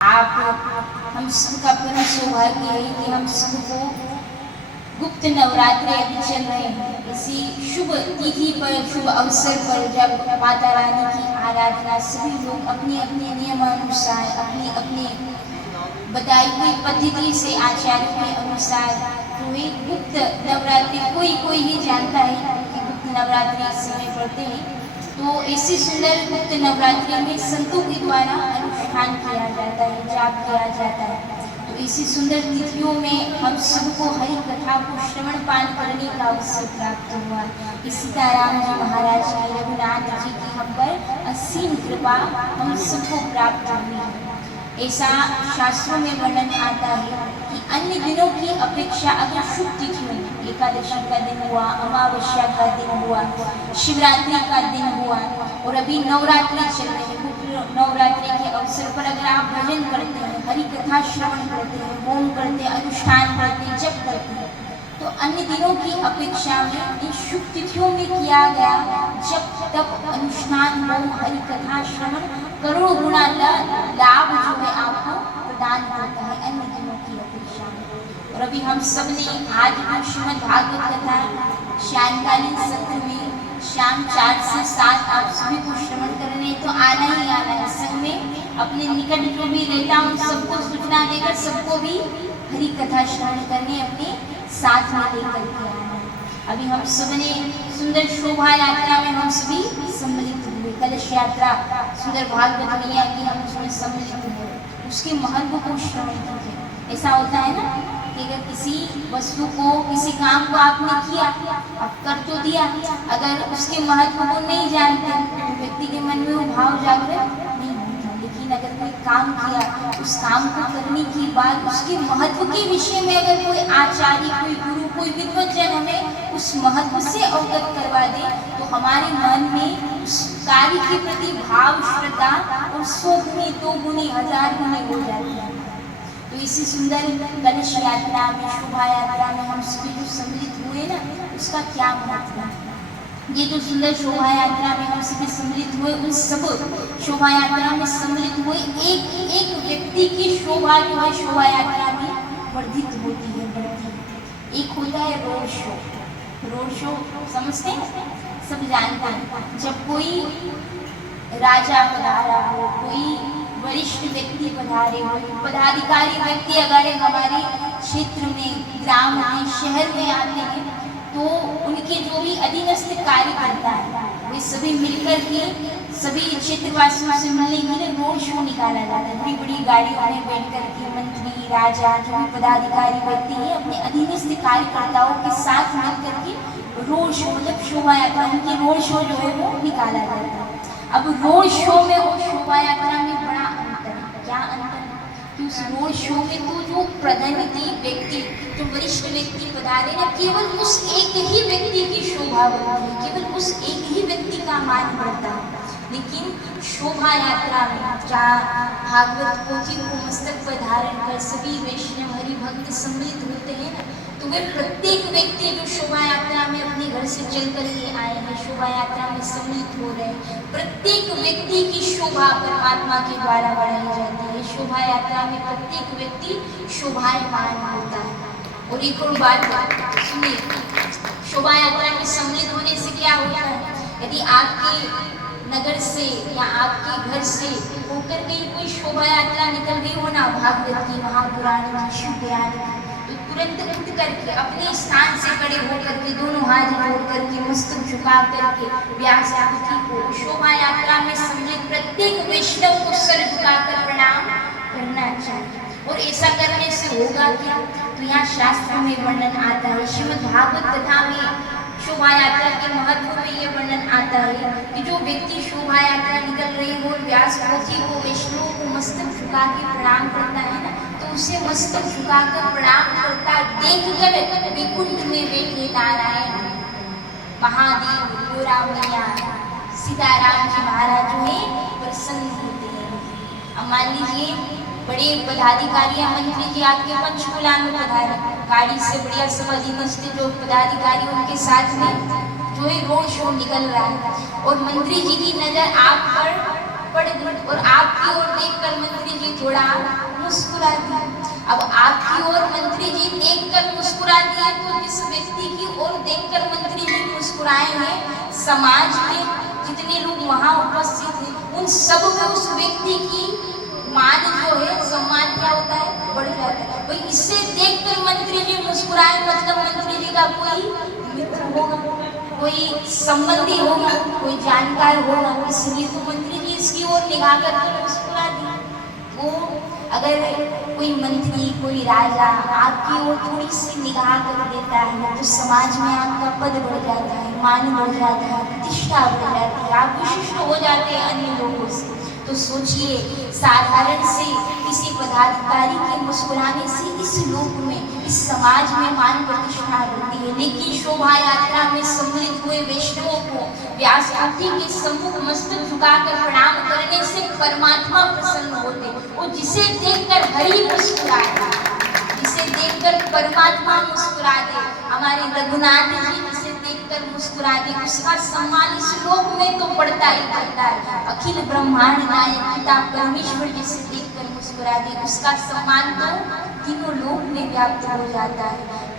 आप हम सबका पूरा सौभाग्य है कि हम सबको गुप्त नवरात्रि अभी चल रहे हैं। इसी शुभ तिथि पर, शुभ अवसर पर जब माता रानी की आराधना सभी लोग अपने अपने नियमानुसार, अपनी अपनी बताई हुई पद्धति से, आचार्यों के अनुसार जो है गुप्त नवरात्रि कोई कोई ही जानता है कि गुप्त नवरात्रि इस समय पढ़ते हैं। तो ऐसी सुंदर गुप्त नवरात्रि में संतों के द्वारा अनुष्ठान किया जाता है, जाप किया जाता है। तो इसी सुंदर तिथियों में हम सबको हरि कथा को श्रवण पान करने का अवसर प्राप्त हुआ। सीताराम जी महाराज की, रघुनाथ जी की हम पर असीम कृपा हम सबको प्राप्त हुई। ऐसा शास्त्रों में वर्णन आता है कि अन्य दिनों की अपेक्षा अगर शुभ तिथियों में एकादशी का दिन हुआ, अमावस्या का दिन हुआ, शिवरात्रि का दिन हुआ और अभी नवरात्रि चल रही है, नवरात्रि के अवसर पर अगर आप भजन करते हैं, हरि कथा श्रवण करते हैं, होम करते हैं, अनुष्ठान करते हैं, जप करते हैं, तो अन्य दिनों की अपेक्षा में इन शुभ तिथियों में किया गया जब तब अनुष्ठान, होम, हरि कथा श्रवण करोड़ों गुना लाभ जो है आपको प्रदान करता है अन्य दिनों की अपेक्षा में। और अभी हम सब ने आज श्रीमद् भागवत कथा सायंकालीन सत्र में शाम 4 से 7 आप सभी को श्रवण करने तो आना ही आना है। संग में अपने निकट जो भी रहता हूँ सबको सूचना देकर सबको भी हरि कथा श्रवण करने अपने साथ में लेकर के आना है। अभी हम सब ने सुंदर शोभा यात्रा में हम सभी सम्मिलित हुए। कलश यात्रा सुंदर भागवत मैया की हम उसमें सम्मिलित हुए, उसके महत्व को श्रवण कीजिए। ऐसा होता है ना कि अगर किसी वस्तु को, किसी काम को आपने किया, आप कर तो दिया, अगर उसके महत्व को नहीं जानते तो व्यक्ति के मन में वो भाव जागृत नहीं होता। लेकिन अगर कोई काम किया, उस काम को करने के बाद उसके महत्व के विषय में अगर कोई आचार्य, कोई गुरु, कोई विद्वज्जन हमें उस महत्व से अवगत करवा दे तो हमारे मन में उस कार्य के प्रति भाव, श्रद्धा और 100 गुनी, 2 गुनी, 1000 गुनी हो जाती है। तो इसी सुंदर कलश यात्रा में, शोभा यात्रा में हम सभी जो सम्मिलित हुए ना, उसका क्या महत्व है। ये जो सुंदर शोभा यात्रा में हम सभी सम्मिलित हुए, उन सब शोभा यात्रा में सम्मिलित हुए एक एक व्यक्ति की शोभा जो है शोभा यात्रा में वर्धित होती है, बढ़ती है। एक होता है रोड शो। रोड शो समझते हैं, सब जानते हैं। जब कोई राजा पधारा हो, कोई वरिष्ठ व्यक्ति पधारे हो, पदाधिकारी व्यक्ति अगर हमारे क्षेत्र में, ग्राम में, शहर में आते हैं तो उनके जो भी अधीनस्थ कार्यकर्ता है वे सभी मिलकर के सभी क्षेत्रवासियों से मिलने के लिए रोड शो निकाला जाता है। बड़ी बड़ी गाड़ियों में बैठ कर के मंत्री, राजा, जो भी पदाधिकारी व्यक्ति है अपने अधीनस्थ कार्यकर्ताओं के साथ मिलकर के रोड शो, मतलब शोभा यात्रा, उनकी रोड शो जो है वो निकाला जाता है। अब रोड शो में और शोभा यात्रा में बड़ा अंतर है। क्या अंतर है कि उस रोड शो में तो जो प्रतिनिधि व्यक्ति, जो वरिष्ठ व्यक्ति पधारे ना, केवल उस एक ही व्यक्ति की शोभा बढ़ती है, केवल उस एक ही व्यक्ति का मान बढ़ता है। लेकिन शोभा यात्रा में जहाँ भागवत पोथी को मस्तक पर धारण कर सभी वैष्णव हरि भक्त सम्मिलित होते हैं ना, तो वे प्रत्येक व्यक्ति जो शोभा यात्रा में अपने घर से चल कर के आए हैं, शोभा यात्रा में सम्मिलित हो रहे हैं, प्रत्येक व्यक्ति की शोभा परमात्मा के द्वारा बढ़ाई जाती है। शोभा यात्रा में प्रत्येक व्यक्ति शोभायमान होता है। और एक और बात सुनिए, शोभा यात्रा में सम्मिलित होने से क्या होता है, यदि आपके नगर से या आपके घर से होकर कहीं कोई शोभा यात्रा निकल गई हो ना, भागवत की, महापुराण की, शिव पुराण की, तो तुरंत उठ करके अपने स्थान से खड़े होकर के दोनों हाथ जोड़ करके मस्तक झुका करके व्यास जी को शोभा यात्रा में सम्मिलित प्रत्येक वैष्णव को सर झुकाकर प्रणाम करना चाहिए। और ऐसा करने से होगा क्या, तो यहाँ शास्त्र में वर्णन आता है, श्रीमद् भागवत कथा में शोभा यात्रा के महत्व में ये वर्णन आता है कि जो व्यक्ति शोभा यात्रा निकल रही हो, व्यास पोथी को, वैष्णव को मस्तक झुका के प्रणाम करता है ना, तो उसे मस्तक झुकाकर प्रणाम करता देखकर वैकुंठ में बैठे नारायण, महादेव, गोरा मैया, सीताराम जी महाराज में प्रसन्न होते हैं। अब मान लीजिए बड़े पदाधिकारी या मंत्री जी आपके पंचकुला में पधारे, गाड़ी से बढ़िया सब अधीनस्थ जो पदाधिकारी उनके साथ में जो है रोड शो निकल रहा है और मंत्री जी की नजर आप पर पड़ गई और आपकी ओर देखकर मंत्री जी थोड़ा मुस्कुरा दिए। अब आपकी ओर मंत्री जी देखकर मुस्कुरा दिए तो जिस व्यक्ति की ओर देखकर मंत्री जी मुस्कुराए हैं, समाज में जितने लोग वहां उपस्थित हैं उन सब में उस व्यक्ति की मान जो है, सम्मान क्या होता है, बढ़ जाता है। भाई इससे देखकर मंत्री जी मुस्कुराए मतलब मंत्री जी का कोई मित्र होगा, कोई संबंधी होगा, कोई जानकार होगा, इसलिए तो मंत्री जी इसकी ओर निगाह करके मुस्कुरा दी। वो अगर कोई मंत्री, कोई राजा आपकी ओर थोड़ी सी निगाह कर देता है तो समाज में आपका पद बढ़ जाता है, मान बढ़ जाता है, प्रतिष्ठा बढ़ जाती है, आप विशिष्ट हो जाते हैं अन्य लोगों से। तो सोचिए, साधारण से किसी पदाधिकारी के मुस्कुराने से इस लोक में, इस समाज में मान प्रतिष्ठा बढ़ती है, लेकिन शोभा यात्रा में सम्मिलित हुए वैष्णवों को व्यासमूर्ति के सम्मुख मस्तक झुकाकर प्रणाम करने से परमात्मा प्रसन्न होते। और जिसे देखकर हरि मुस्कुराए, जिसे देखकर परमात्मा मुस्कुरा दे, हमारे रघुनाथ जी जिसे देखकर मुस्कुरा दे, उसका सम्मान इस लोक में तो बढ़ता ही बढ़ता है। अखिल ब्रह्मांड नायक पिता परमेश्वर जिसे देखकर मुस्कुरा दे, उसका सम्मान तो तीनों लोक में व्याप्त हो जाता है।